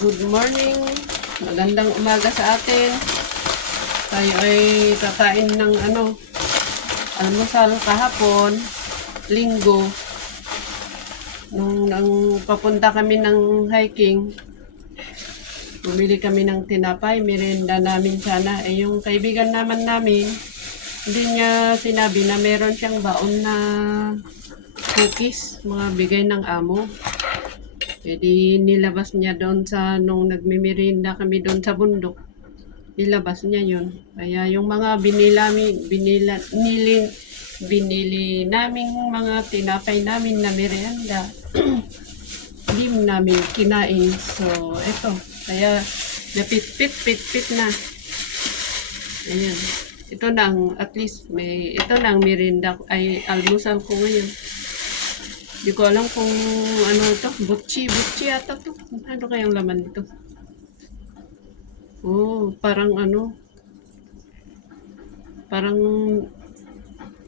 Good morning. Magandang umaga sa atin. Tayo ay kakain ng almusal kahapon, linggo. Nung papunta kami ng hiking, bumili kami ng tinapay, merienda namin sana. Yung kaibigan namin, hindi niya sinabi na meron siyang baon na cookies, mga bigay ng amo. Di nilabas niya doon nung nagmimerienda kami doon sa bundok. Nilabas niya yun. Kaya yung mga binili naming mga tinapay namin na merienda, hindi namin kinain. So, eto. Kaya, napit-pit na. Ayan. Ito na at least, ito na ang merienda, ay almusal ko ngayon. Hindi ko alam kung ano ito. Butchi ata to. Ano kayang laman nito? Oh, parang parang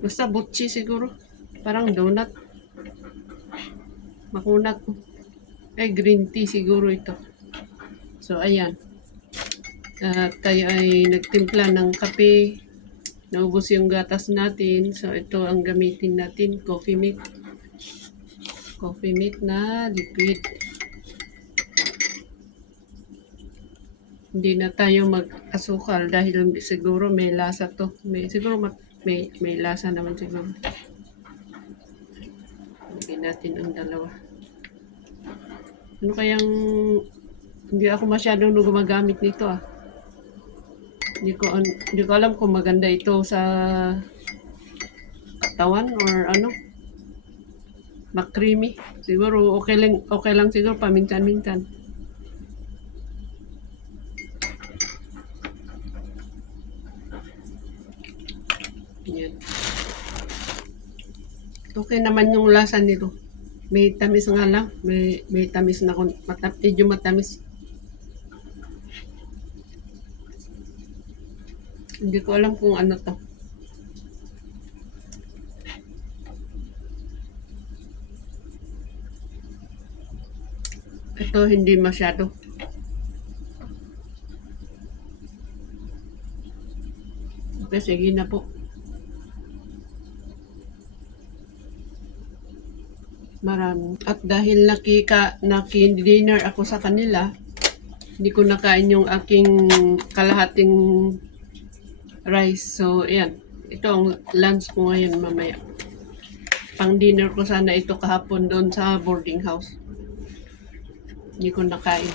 basta butchi siguro. Parang donut. Makunat. Ay, green tea siguro ito. So, ayan. Tayo ay nagtimpla ng kape. Naubos yung gatas natin. So, ito ang gamitin natin. Coffee mate na liquid. Hindi na tayo mag-asukal dahil siguro may lasa to. May lasa naman siguro. Lagyan natin ang dalawa. Ano kayang hindi ako masyadong gumagamit nito ah. Hindi ko alam kung maganda ito sa katawan or creamy. Siguro okay lang siguro paminsan-minsan. Yan. Okay naman yung lasa nito. May tamis nga lang. May tamis na medyo matamis. Hindi ko alam kung ano to. Ito hindi masyado. Okay, sige na po. Marami. At dahil naki-dinner ako sa kanila, hindi ko nakain yung aking kalahating rice. So, ayan. Ito ang lunch ko ngayon mamaya. Pang dinner ko sana ito kahapon doon sa boarding house. Hindi ko nakain.